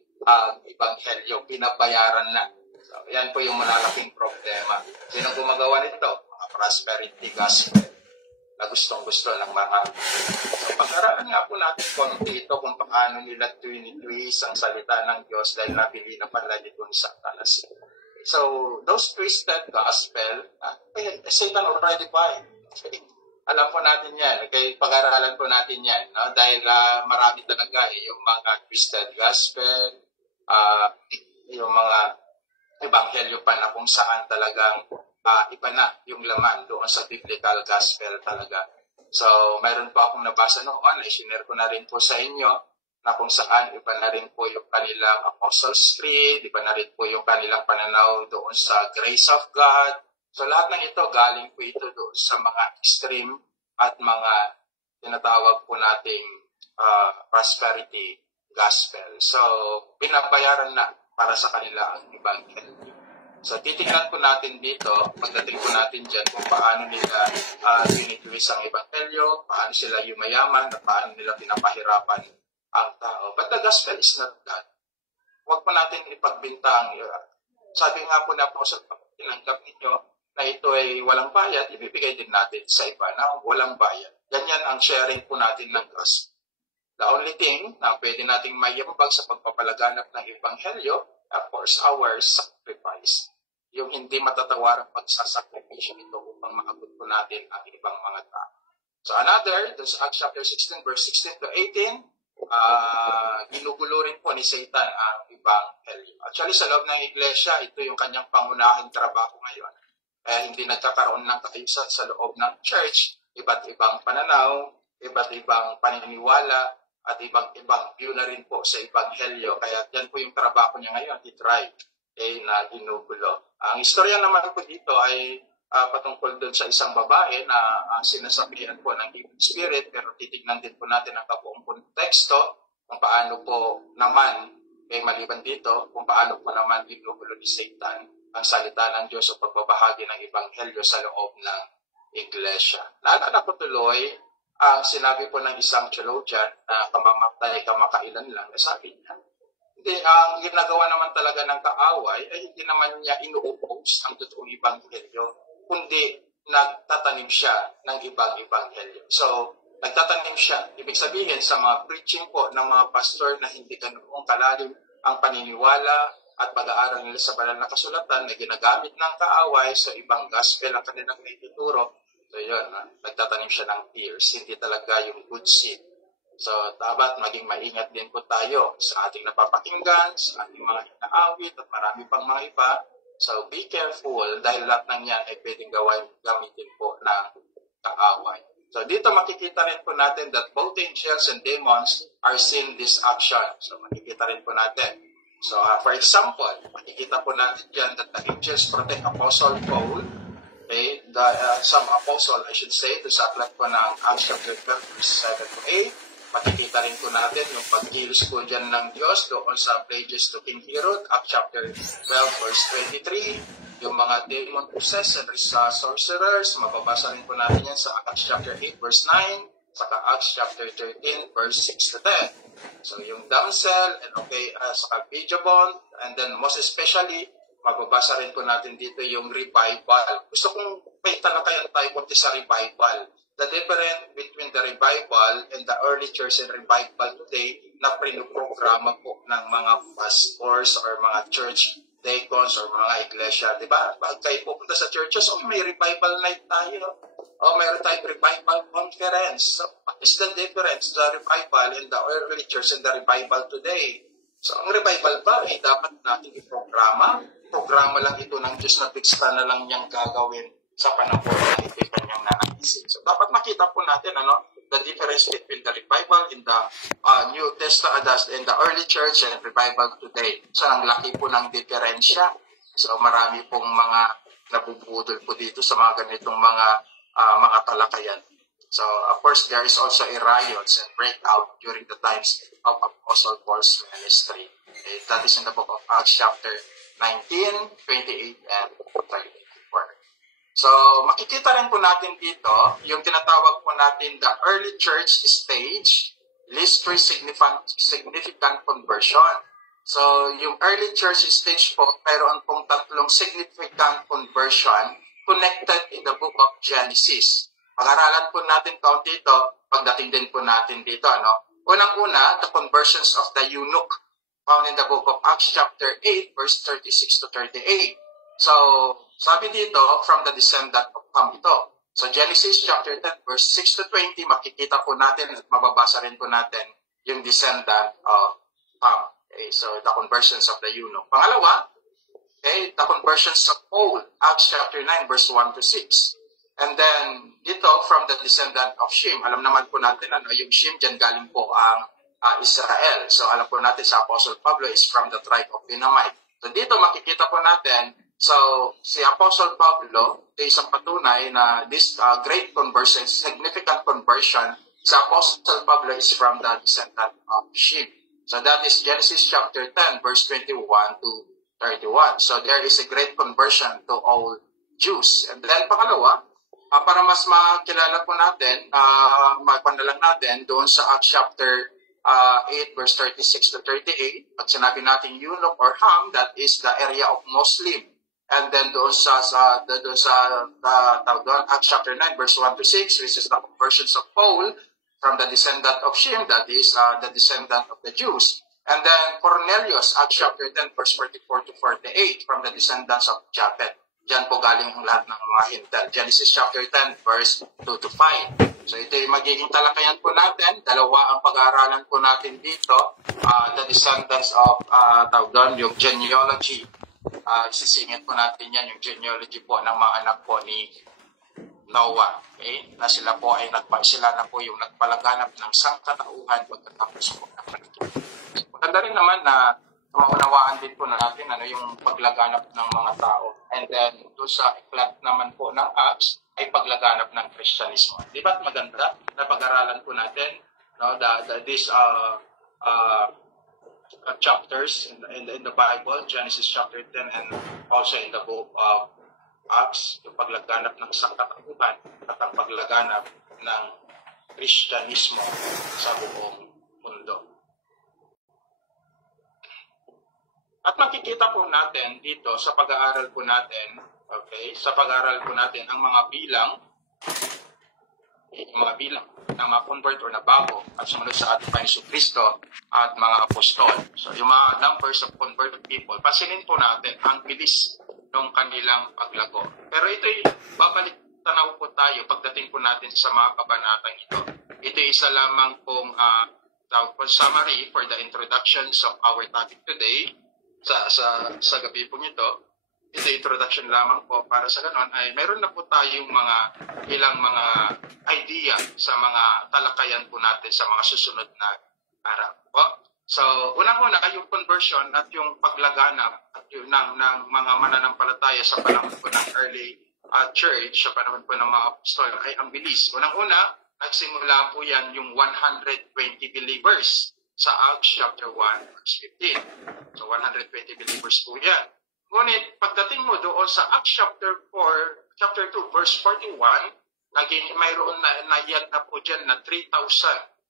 Ebanghelyo, pinabayaran na. So, yan po yung malalaking problema. Sino gumagawa nito? Mga prosperity gospel na gustong-gusto ng mga. So, pag-aralan nga po natin konti ito kung paano nila twist ang salita ng Diyos dahil nabili na pala dito ni Satanas. So, those twisted gospel, Satan already buy. Okay? Alam po natin yan. Okay? Pag-aralan po natin yan. No? Dahil marami talaga yung mga twisted gospel, yung mga ebanghelyo pa na kung saan talagang iba na yung laman doon sa biblical gospel talaga. So, mayroon po akong nabasa noon, i-share ko na rin po sa inyo. na kung saan iba na rin po yung kanilang Apostles' Creed, iba na rin po yung kanilang pananaw doon sa grace of God. So lahat ng ito, galing po ito doon sa mga extreme at mga tinatawag po nating prosperity gospel. So, binabayaran na para sa kanila ang Ebanghelyo. So, titignan po natin dito, pagdating po natin dyan, kung paano nila tinitwis ang Ebanghelyo, paano sila yumayaman, at paano nila pinapahirapan ang tao. But the gospel is not that. Huwag po natin ipagbintang. Sabi nga po na po sa tinanggap ninyo na ito ay walang bayad, ibibigay din natin sa iba na walang bayad. Ganyan ang sharing po natin ng gospel. The only thing na pwede nating mayambag sa pagpapalaganap ng Ebanghelyo, of course, our sacrifice. Yung hindi matatawarang pagsasakripisyo nito upang maabot po natin ang ibang mga tao. So another, dun sa Acts chapter 16, verse 16 to 18, ginugulo rin po ni Satan ang Ebanghelyo. Actually, sa loob ng iglesia, ito yung kanyang pangunahing trabaho ngayon. Hindi nagkakaroon ng kaayusan sa loob ng church, iba't ibang pananaw, iba't ibang paniniwala, at ibang view na rin po sa Ebanghelyo. Kaya yan po yung trabaho niya ngayon, i-try na ginugulo. Ang istorya naman po dito ay patungkol doon sa isang babae na sinasabihan po ng evil spirit, pero titignan din po natin ang kabuong konteksto kung paano po naman, maliban dito, kung paano po naman ginugulo ni Satan ang salita ng Diyos o pagbabahagi ng Ebanghelyo sa loob ng iglesia. Naalala ko tuloy, sinabi po ng isang theologian na kamamatay kamakailan lang, sabi niya, hindi, ang ginagawa naman talaga ng kaaway ay hindi naman niya inu-oppose ang totoong Ebanghelyo, kundi nagtatanim siya ng ibang Ebanghelyo. So, nagtatanim siya. Ibig sabihin, sa mga preaching po ng mga pastor na hindi ganoong kalalim ang paniniwala at pag-aaral nila sa banal na kasulatan na ginagamit ng kaaway sa ibang gospel ang kanilang naituturo. So yun, nagtatanim siya ng tears, hindi talaga yung good seed. So dapat maging maingat din po tayo sa ating napapakinggan, sa ating mga inaawit at marami pang mga iba. So be careful dahil lahat ng yan ay pwedeng gamitin po ng kaaway. So dito makikita rin po natin that both angels and demons are seeing this action. So makikita rin po natin. So for example, makikita po natin dyan that the angels protect Apostle Paul. Okay, some apostle, I should say, to sa aklat po ng Acts chapter 12, verse 7 to 8. Makikita rin po natin yung pagkilos po dyan ng Diyos doon sa plagues to King Herod, Acts chapter 12, verse 23. Yung mga demon possessed and sorcerers, mababasa rin po natin yan sa Acts chapter 8, verse 9, saka Acts chapter 13, verse 6 to 10. So yung damsel, and saka Vagabond, and then most especially, mababasa rin po natin dito yung revival. Gusto kong may talakayan tayo kunti sa revival. The difference between the revival and the early church and revival today na pinuprograma po ng mga pastors or mga church deacons or mga iglesia. Diba? Pag kayo pupunta sa churches, may revival night tayo. Mayroon tayong revival conference. So, what is the difference? The revival in the early church and the revival today. So, ang revival ba ay dapat natin iprograma? Programa lang ito ng Diyos na bigsta na lang niyang gagawin sa panahon na ito'y kanyang nanaisin. So, dapat makita po natin the difference between the revival in the New Testament and the early church and revival today. So, ang laki po ng diferensya. So, marami pong mga nabubudol po dito sa mga ganitong mga talakayan. So, of course, there is also a riots and breakout during the times of Apostle Paul's ministry. Okay, that is in the book of Acts chapter 19, 28, and 34. So, makikita rin po natin dito, yung tinatawag po natin the early church stage, least three significant conversion. So, yung early church stage po, mayroon pong 3 significant conversion connected in the book of Genesis. Pag-aralan po natin kaunti dito, pagdating din po natin dito, Unang-una, the conversions of the eunuch, found in the book of Acts chapter 8, verse 36 to 38. So, sabi dito, from the descendant of Ham ito. So, Genesis chapter 10, verse 6 to 20, makikita po natin at mababasa rin po natin yung descendant of Ham. Okay, so, the conversions of the eunuch. Pangalawa, the conversions of Paul, Acts chapter 9, verse 1 to 6. And then, dito, from the descendant of Shem, alam naman po natin, yung Shem, dyan galing po ang Israel. So alam po natin sa Apostle Pablo is from the tribe of Benjamite. So dito makikita po natin, so si Apostle Pablo, isang patunay na this great conversion, significant conversion, si Apostle Pablo is from the descendant of Shem. So that is Genesis chapter 10, verse 21 to 31. So there is a great conversion to all Jews. And then pangalawa, para mas makilala po natin, magpandalang natin doon sa Acts chapter 8 verse 36 to 38, at sinabi natin eunuch or Ham, that is the area of Muslim. And then doon sa Acts chapter 9 verse 1 to 6, which is the conversions of Paul from the descendant of Shem, that is the descendant of the Jews. And then Cornelius, Acts chapter 10 verse 44 to 48, from the descendants of Japhet. Diyan po galing ang lahat ng mga hintel. Genesis chapter 10 verse 2 to 5. So ito yung magiging talakayan po natin. Dalawa ang pag-aaralan po natin dito. The descendants of, yung genealogy. Sisingit po natin yan, yung genealogy po ng mga anak po ni Noah. Okay? Na sila na po yung nagpalaganap ng sangkatauhan pagkatapos po ng panahon. Maganda rin naman na maunawaan din po natin yung paglaganap ng mga tao. And then, doon sa iklat naman po ng Acts, ay paglaganap ng Kristyanismo. Di ba maganda na pag-aralan po natin these chapters in the Bible, Genesis chapter 10, and also in the book of Acts, yung paglaganap ng sangkatauhan at ang paglaganap ng Kristyanismo sa buong mundo. At makikita po natin dito sa pag-aaral po natin, ang mga bilang ng mga convert or nabago at sumunod sa ating Panginoon Kristo at mga apostol. So yung mga numbers of converted people, pansinin po natin ang bilis ng kanilang paglago. Pero ito'y babalik tanaw po tayo pagdating po natin sa mga kabanatang ito. Ito isa lamang pong summary for the introductions of our topic today. Sa gabi po nito, ito introduction lamang po. Para sa ganon ay meron na po tayong ilang mga idea sa mga talakayan po natin sa mga susunod na araw po. So, unang-una yung conversion at yung paglaganap at yung ng mga mananampalataya sa panahon po ng early church, sa panahon po ng mga apostol ay ang bilis. Unang-una, nagsimula po yan yung 120 believers sa Acts chapter 1 verse 15. So 120 believers po yan. Ngunit pagdating mo doon sa Acts chapter 2 verse 41, mayroon na yan na po dyan na 3,000.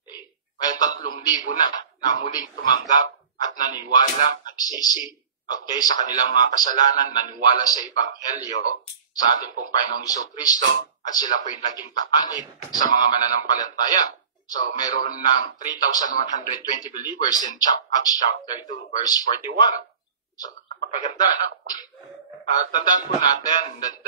Okay? May 3,000 na muling tumanggap at naniwala, nagsisi, okay, sa kanilang mga kasalanan, naniwala sa Ebanghelyo sa ating pong Panginoong Jesucristo, at sila po yung naging taanib sa mga mananampalataya. So, meron ng 3,120 believers in Acts chapter 2, verse 41. So, napakaganda, no? Tandaan po natin that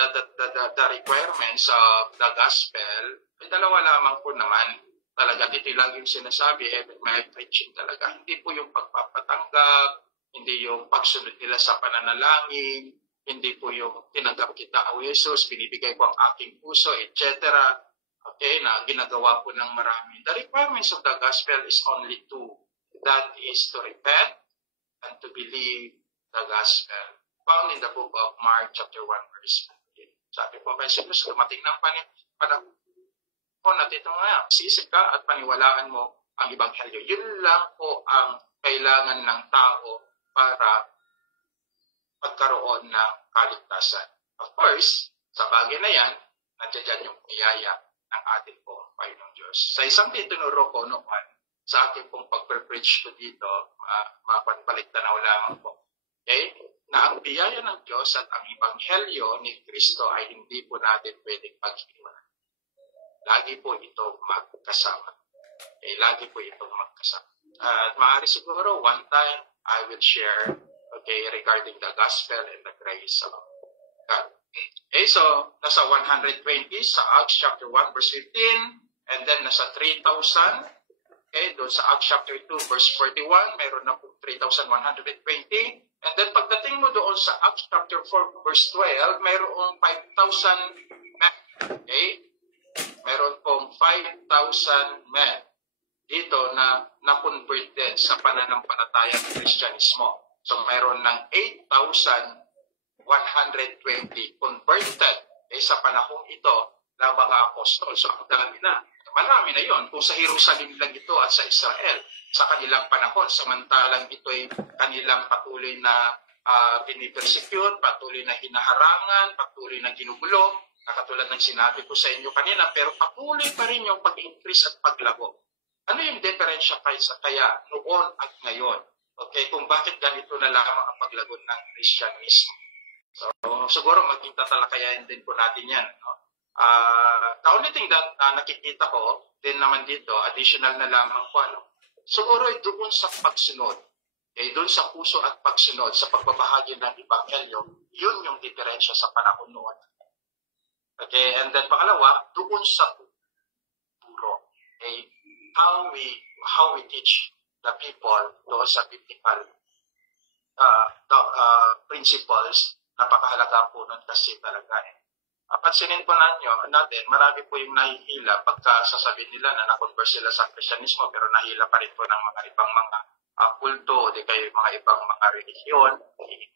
the requirements of the gospel, ay dalawa lamang po naman. Talaga, dito laging sinasabi, may preaching talaga. Hindi po yung pagpapatanggap, hindi yung pagsunod nila sa pananalangin, hindi po yung tinanggap kita, O Jesus, binibigay ko ang aking puso, etc., okay, na ginagawa po ng marami. The requirements of the gospel is only two. That is to repent and to believe the gospel. Found in the book of Mark chapter 1 verse 15. Sabi po kay Jesus, dumating ng panahon at ito nga, sisig ka at paniwalaan mo ang Ebanghelyo. Yun lang po ang kailangan ng tao para magkaroon ng kaligtasan. Of course, sa bagay na yan, nandiyan yung biyaya ng ating pong Panginoong Diyos. Sa isang tinuro ko noon, sa ating pong pag-preach ko dito, mapagpalit tanaw lamang po. Okay? Na ang biyaya ng Diyos at ang Ebanghelyo ni Kristo ay hindi po natin pwedeng paghiwalay. Lagi po ito magkasama. Okay? Lagi po ito magkasama. At maaari siguro, one time, I will share regarding the gospel and the grace of God. Okay, so nasa 120 sa Acts chapter 1 verse 15, and then nasa 3,000. Okay, doon sa Acts chapter 2 verse 41, mayroon na po 3,120. And then pagdating mo doon sa Acts chapter 4 verse 12, mayroong 5,000 men. Okay? Meron pong 5,000 men. dito na na-converted sa pananampalatayang Kristyanismo. So mayroon ng 8,120 converted sa panahong ito na mga apostol. So ang dami na. Marami na yon kung sa Jerusalem lang ito at sa Israel sa kanilang panahon. Samantalang ito'y kanilang patuloy na pinipersecute, patuloy na hinaharangan, patuloy na ginugulo, na katulad ng sinabi ko sa inyo kanina, pero patuloy pa rin yung pag-increase at paglago. Ano yung diferensya kaya noon at ngayon? Okay, kung bakit ganito na lamang ang paglago ng Christianism. So, siguro maging tatalakayan din po natin yan. No? The only thing that nakikita ko din naman dito, additional na lamang po, siguro doon sa pagsunod, doon sa puso at pagsunod sa pagbabahagi ng Ebanghelyo, yun yung diferensya sa panahon noon. Okay, and then pangalawa, doon sa puro, how we teach the people doon sa biblical principles, napakahalaga po nun kasi talaga pansinin po natin, marami po yung nahihila pagka sasabihin nila na na-convert sila sa Kristyanismo pero nahihila pa rin po ng mga ibang mga kulto, di kayo mga ibang mga relihiyon,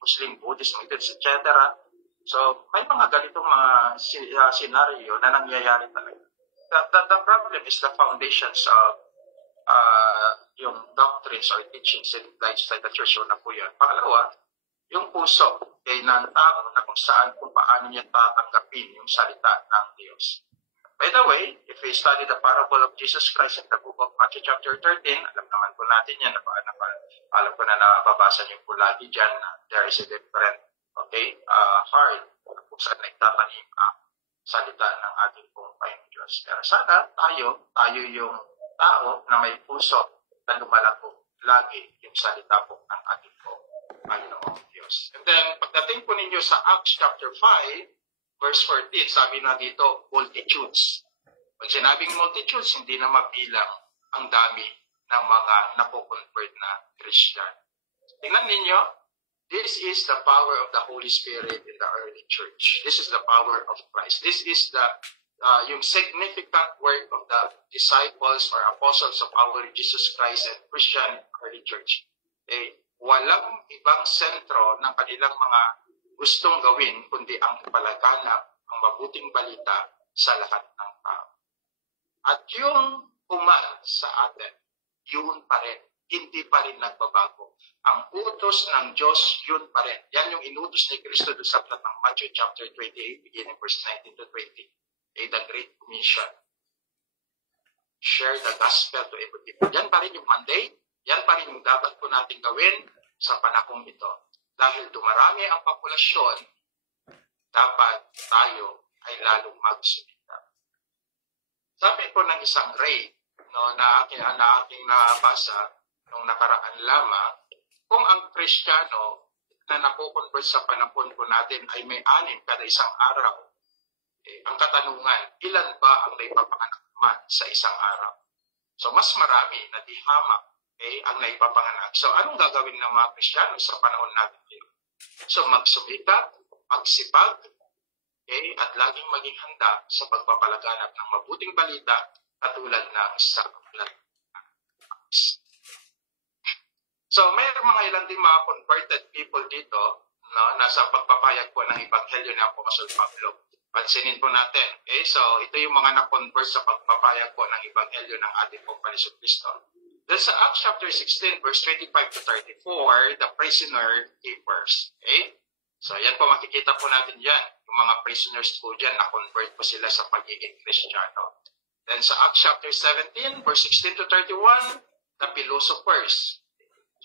Muslim, Buddhist, etc. So, may mga ganitong mga scenario na nangyayari talaga. The problem is the foundations of yung doctrines or teachings inside the church na po yan. Pangalawa, yung puso ng tao na kung saan, kung paano niya tatanggapin yung salita ng Diyos. By the way, if we study the parable of Jesus Christ in the book of Matthew chapter 13, alam naman po natin yan, alam ko na nababasa niyo po lagi dyan na there is a different heart kung saan nagtatanim ang salita ng ating pong Panginoon Diyos. Pero sana tayo yung tao na may puso na lumalago lagi yung salita po ng ating pong Panginoon Diyos. And then, pagdating po ninyo sa Acts chapter 5, verse 14, sabi na dito, multitudes. Pag sinabing multitudes, hindi na mabilang ang dami ng mga napo-convert na Christian. Tingnan ninyo, this is the power of the Holy Spirit in the early church. This is the power of Christ. This is the yung significant work of the disciples or apostles of our Jesus Christ and Christian early church. Walang ibang sentro ng kanilang mga gustong gawin kundi ang palaganap ang mabuting balita sa lahat ng tao. At yung uman sa atin, yun pa rin. Hindi pa rin nagbabago. Ang utos ng Diyos, yun pa rin. Yan yung inutos ni Kristo doon sa aklat ng Matthew chapter 28, beginning verse 19 to 20. The Great Commission. Share the gospel to every people. Yan pa rin yung mandate. Yan pa rin yung dapat po natin gawin sa panahong ito. Dahil dumarami ang populasyon, dapat tayo ay lalong magsumita. Sabi po ng isang rate na aking nabasa nung nakaraan lamang, kung ang Kristiyano na nakukonvert sa panahon po natin ay may 6 kada isang araw, ang katanungan, ilan ba ang naipapanganak man sa isang araw? So mas marami na di hamak ang naipapanganak. So anong gagawin ng mga Kristiyano sa panahon natin dito? So magsumikap, magsipag, at laging maging handa sa pagpapalaganap ng mabuting balita katulad ng sa aklat. So may mga ilang din mga converted people dito nasa pagpapayag po ng Ebanghelyo ni Apostol Pablo. Pansinin po natin. So ito yung mga na-convert sa pagpapayag po ng Ebanghelyo ng ating pong Panginoon Kristo. Then sa Acts chapter 16, verse 25 to 34, the prisoner keepers. So yan po, makikita po natin dyan. Yung mga prisoners po dyan, na-convert po sila sa pagiging Kristiyano. Then sa Acts chapter 17, verse 16 to 31, the philosophers.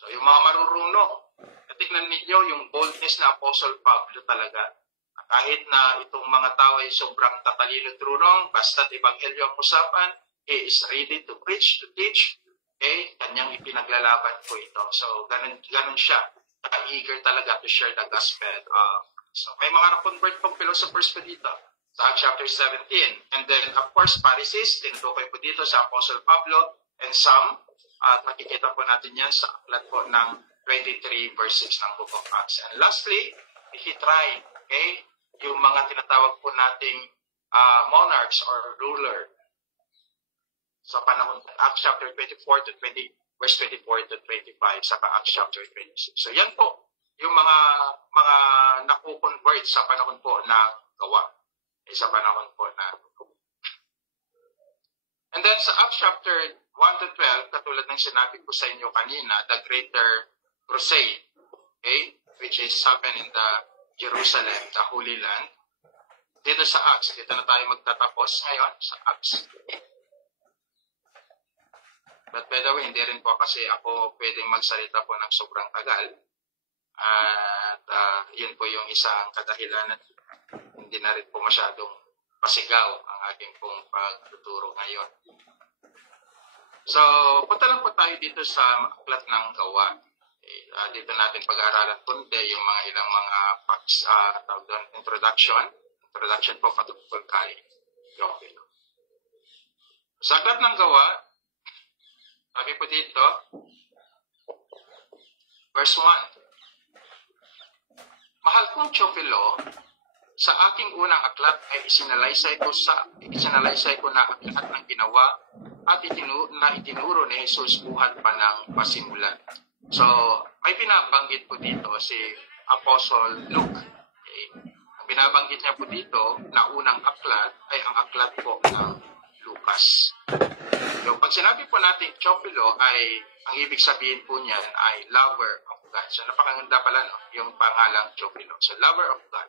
So yung mga marurunong. Tignan ninyo yung boldness na Apostle Pablo talaga. Kahit na itong mga tao ay sobrang tatalino at runong, basta't Ebanghelyo ang usapan, he is ready to preach, to teach, kanyang ipinaglalaban po ito. So, ganun siya. Eager talaga to share the gospel. So, may mga na-convert pong philosophers po dito sa chapter 17. And then, of course, Pharisees, tinutukoy po dito sa Apostle Pablo, and some, at makikita po natin yan sa aklat po ng 23 verse 6 ng Book of Acts. And lastly, he tried, yung mga tinatawag po nating monarchs or ruler. sa panahon ng Acts chapter 24 to 20, verse 24 to 25, saka Acts chapter 26. So yan po, yung mga naku-convert sa panahon po ng Gawa. Sa panahon po na. And then sa Acts chapter 1 to 12, katulad ng sinabi ko sa inyo kanina, the Greater Crusade, okay, which is happened in the Jerusalem, the Holy Land. Dito sa Acts, dito na tayo magtatapos ngayon sa Acts. But by the way, hindi rin po kasi ako pwedeng magsalita po ng sobrang tagal. At yun po yung isang kadahilanan. Hindi na rin po masyadong pasigaw ang aking pong pagtuturo ngayon. So, punta lang po tayo dito sa Aklat ng Gawa. Dito natin pag-aaralan kunti yung mga ilang mga facts, introduction po patungkol kay Teofilo. Sa Aklat ng Gawa, sabi po dito, verse 1, Mahal kong Teofilo, sa aking unang aklat ay isinalaysay ko na ang lahat ng ginawa at itinuro ni Jesus buhat pa ng pasimulan. So, may binabanggit po dito si Apostle Luke. Okay? Ang binabanggit niya po dito na unang aklat ay ang aklat po ng Lucas. So, pag sinabi po natin Teofilo ay, ang ibig sabihin po niyan ay lover of God. So, napakaganda pala, no? Yung pangalang Teofilo. So, lover of God.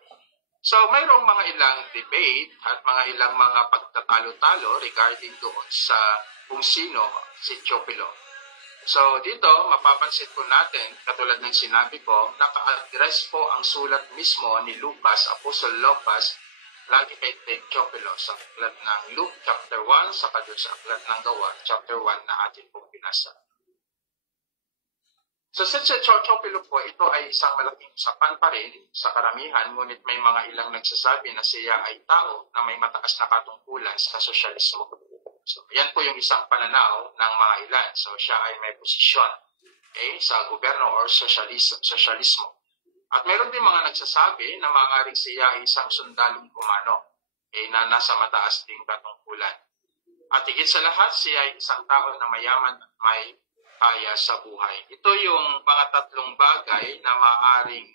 So, mayroong mga ilang debate at mga ilang mga pagtatalo-talo regarding doon sa kung sino si Teofilo. So, dito, mapapansin po natin, katulad ng sinabi ko, naka-address po ang sulat mismo ni Lucas, Apostle Lucas, lagi kay Teofilo sa aklat ng Luke chapter 1, saka doon sa aklat ng Gawa, chapter 1 na atin pong binasa. So, sa Teofilo po, ito ay isang malaking usapan pa rin sa karamihan, ngunit may mga ilang nagsasabi na siya ay tao na may mataas na katungkulan sa sosyalismo. So, yan po yung isang pananaw ng mga ilan. So, siya ay may posisyon, okay, sa gobyerno or sosyalismo. At meron din mga nagsasabi na maaaring siya ay isang sundalong Romano, okay, na nasa mataas ding katungkulan. At higit sa lahat, siya ay isang tao na mayaman at may kaya sa buhay. Ito yung mga tatlong bagay na maaaring,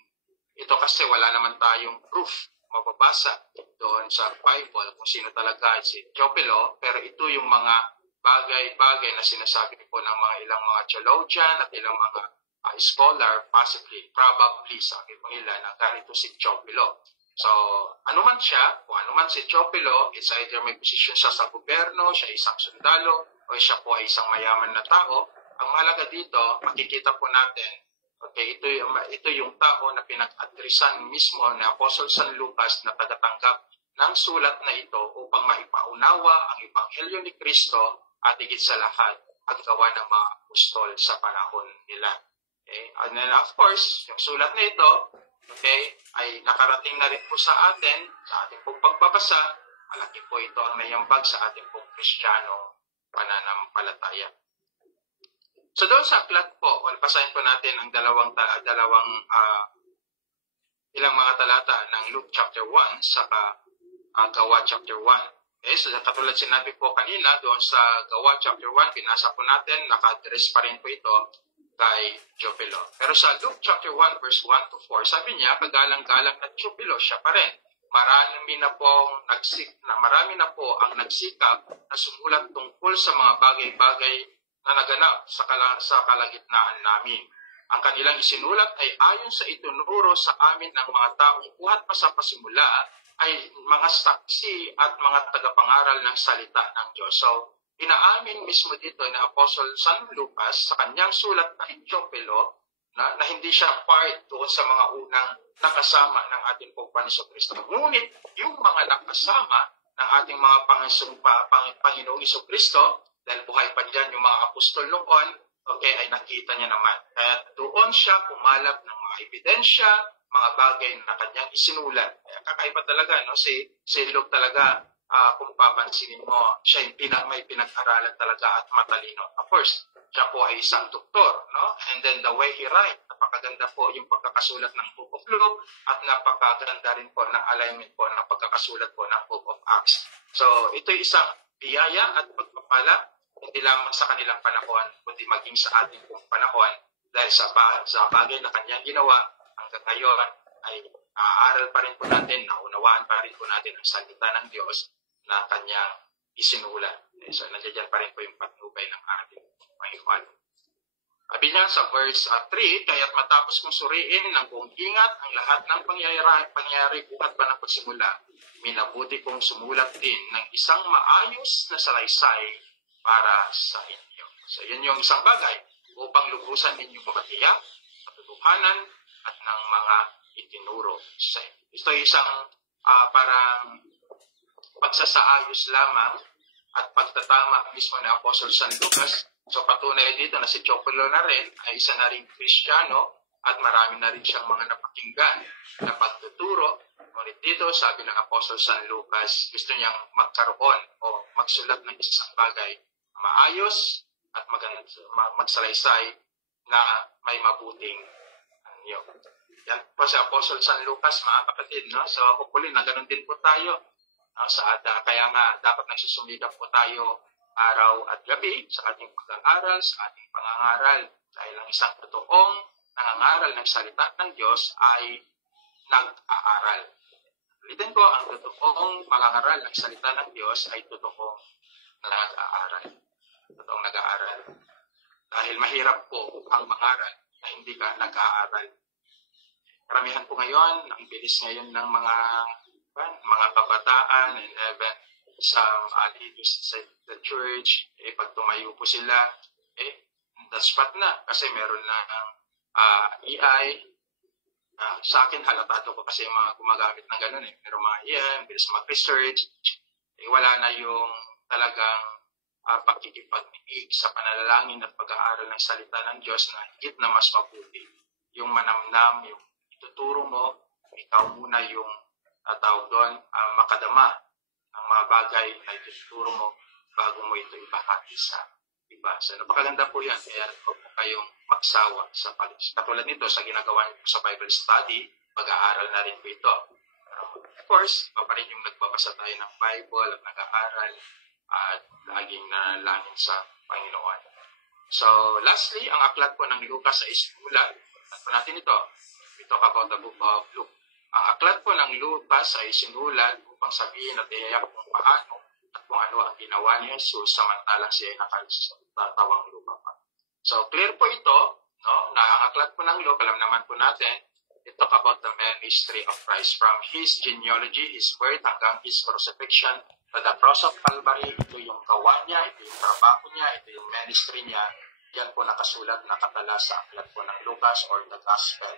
ito kasi wala naman tayong proof mababasa doon sa Bible kung sino talaga si Teofilo, pero ito yung mga bagay-bagay na sinasabi po ng mga ilang mga theologian at ilang mga scholar, probably sabi po nila na ganito si Teofilo. So, anuman siya, kung anuman si Teofilo, it's either may posisyon siya sa gobyerno, siya isang sundalo, o siya po ay isang mayaman na tao. Ang mahalaga dito, makikita po natin, okay, ito yung tao na pinag-adresan mismo ni Apostle San Lucas na tagatanggap ng sulat na ito upang maipaunawa ang Ebanghelyo ni Kristo at higit sa lahat ang gawa ng mga apostol sa panahon nila. Okay? And then of course, yung sulat na ito, okay, ay nakarating na rin po sa atin, sa ating pong pagbabasa. Malaki po ito ang mayambag sa ating pong Kristiyano pananampalataya. So doon sa aklat po, basahin po natin ang ilang mga talata ng Luke chapter 1 saka Gawa chapter 1. Okay, so katulad sinabi po kanina, doon sa Gawa chapter 1, pinasa po natin, naka-address pa rin po ito kay Teofilo. Pero sa Luke chapter 1 verse 1 to 4, sabi niya, kagalang-galang na Teofilo, siya pa rin. Marami na po ang nagsikap na sumulat tungkol sa mga bagay-bagay na naganap sa kalagitnaan namin. Ang kanilang isinulat ay ayon sa itinuro sa amin ng mga taong buhat pa sa pasimula ay mga saksi at mga tagapangaral ng salita ng Diyos. So, inaamin mismo dito ni Apostle San Lucas sa kanyang sulat na Teofilo na hindi siya part doon sa mga unang nakasama ng ating Panginoong Kristo. Ngunit yung mga nakasama ng ating mga Panginoong Kristo, dahil buhay pa dyan yung mga apostol noon, okay, ay nakita niya naman. At doon siya pumalap ng mga ebidensya, mga bagay na kanyang isinulat. Kakaiba talaga, no? Si Luke talaga, kung papansinin mo, siya yung may pinag-aralan talaga at matalino. Of course, siya po ay isang doktor, no? And then the way he write, napakaganda po yung pagkakasulat ng Book of Luke at napakaganda rin po ng alignment po ng pagkakasulat po ng Book of Acts. So, ito yung isang biyaya at pagpapala hindi lamang sa kanilang panahon, kundi maging sa ating pong panahon, dahil sa bagay na kanyang ginawa hanggang ngayon ay aaral pa rin po natin, naunawaan pa rin po natin ang salita ng Diyos na kanyang isinulat. So nandiyan pa rin po yung patnubay ng ating Panginoon. Sabi niya sa verse 3, kaya't matapos kong suriin ng buong ingat ang lahat ng pangyayari buhat pa ng pagsimula, minabuti kong sumulat din ng isang maayos na salaysay para sa inyo. So yun yung isang bagay upang lubusan ninyong matiyak, katotohanan at ng mga itinuro sa inyo. Ito ay isang parang pagsasaayos lamang at pagtatama mismo ni Apostol San Lucas. So patunay dito na si Teofilo na rin ay isa na rin Kristiyano at marami na rin siyang mga napakinggan na pagtuturo. Ngunit dito sabi ng Apostol San Lucas, gusto niyang magkaroon o magsulat ng isang bagay maayos at magsalaysay na may mabuting anyo. Yan po si Apostol San Lucas, mga kapatid. No? So hopefully na ganun din po tayo. Kaya nga dapat nagsusumikap po tayo araw at gabi sa ating pag-aaral, sa ating pangangaral. Dahil ang isang totoong nangangaral ng salita ng Diyos ay nag-aaral. Ulitin ko, ang totoong pangangaral ng salita ng Diyos ay totoong nag-aaral. Totoong nag-aaral. Dahil mahirap po ang mangaral na hindi ka nag-aaral. Karamihan po ngayon, ang bilis ngayon ng mga kabataan and even some leaders sa the church, pag tumayo po sila, that's spot na. Kasi meron na AI. Sa akin, halatado ko kasi yung mga gumagamit ng ganun. Pero mga AI, bilis mag-research, wala na yung talagang pagkikipag-ibig sa panalangin at pag-aaral ng salita ng Diyos na higit na mas mabuti. Yung manamnam, yung ituturo mo, ikaw muna yung tawag doon, makadama ng mga bagay na ituturo mo bago mo ito ibahagi sa iba. So, napakaganda po yan. Kaya huwag po kayong magsawa sa palis. Katulad nito, sa ginagawa niyo sa Bible study, pag-aaral na rin po ito. Of course, pa rin yung nagbabasa tayo ng Bible at nag-aaral at laging nanalangin sa Panginoon. So, lastly, ang aklat po ng Lucas ay sinulat. At po natin ito. We talk about the book of Luke. Ang aklat po ng Lucas ay sinulat upang sabihin at iyayak kung paano at kung ano ang ginawa ni Jesus samantalang siya ay nakatatawang lupa pa. So, clear po ito, no? Na ang aklat po ng Luke, alam naman po natin, it talk about the ministry of Christ from his genealogy, his birth, hanggang his crucifixion to the cross of Calvary. Ito yung gawa niya, ito yung trabaho niya, ito yung ministry niya. Yan po nakasulat, nakatala sa aklat po ng Lucas or the Gospel.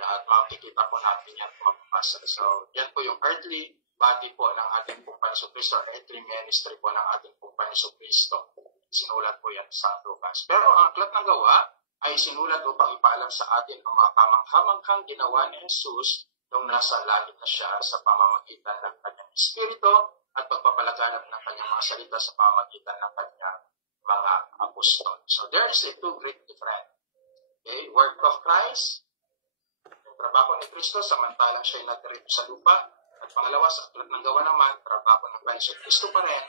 At makikita po natin yan magpapasa. So, yan po yung earthly body po ng ating pong Panginoon Kristo, earthly ministry po ng ating pong Panginoon Kristo. Sinulat po yan sa Lucas. Pero ang aklat ng gawa ay sinulat upang ipaalam sa atin ang mga kamanghamanghang ginawa ni Jesus nung nasa langit na siya sa pamamagitan ng kanyang Espiritu at pagpapalaganap ng kanyang mga salita sa pamamagitan ng kanyang mga apostol. So, there is a two great difference. Work of Christ, trabaho ni Kristo samantalang siya ay nadarito sa lupa. At pangalawa, sa aklat ng gawa naman, trabaho ng Panginoon Kristo pa rin,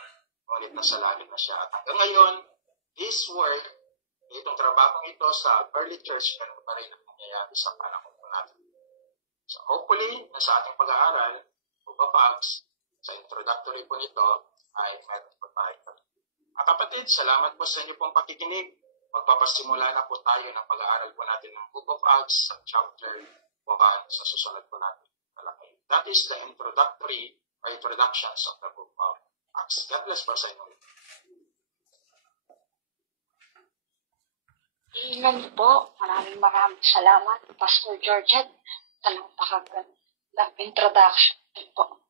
ngunit nasa langit na siya. At hanggang ngayon, this work, itong trabaho ito sa early church, ganun pa rin ang nangyayari sa panahon po natin. So hopefully, nasa ating pag-aaral, Pags, sa introductory po nito, ay meron po tayo. Kapatid, salamat po sa inyo pong pakikinig. Magpapasimula na po tayo ng pag-aaral po natin ng Book of Acts sa chapter 1 sa susunod po natin. That is the introductory or introductions of the Book of Acts. God bless po sa inyo. Amen po. Maraming salamat, Pastor Georgette, sa napakagandang introduction po.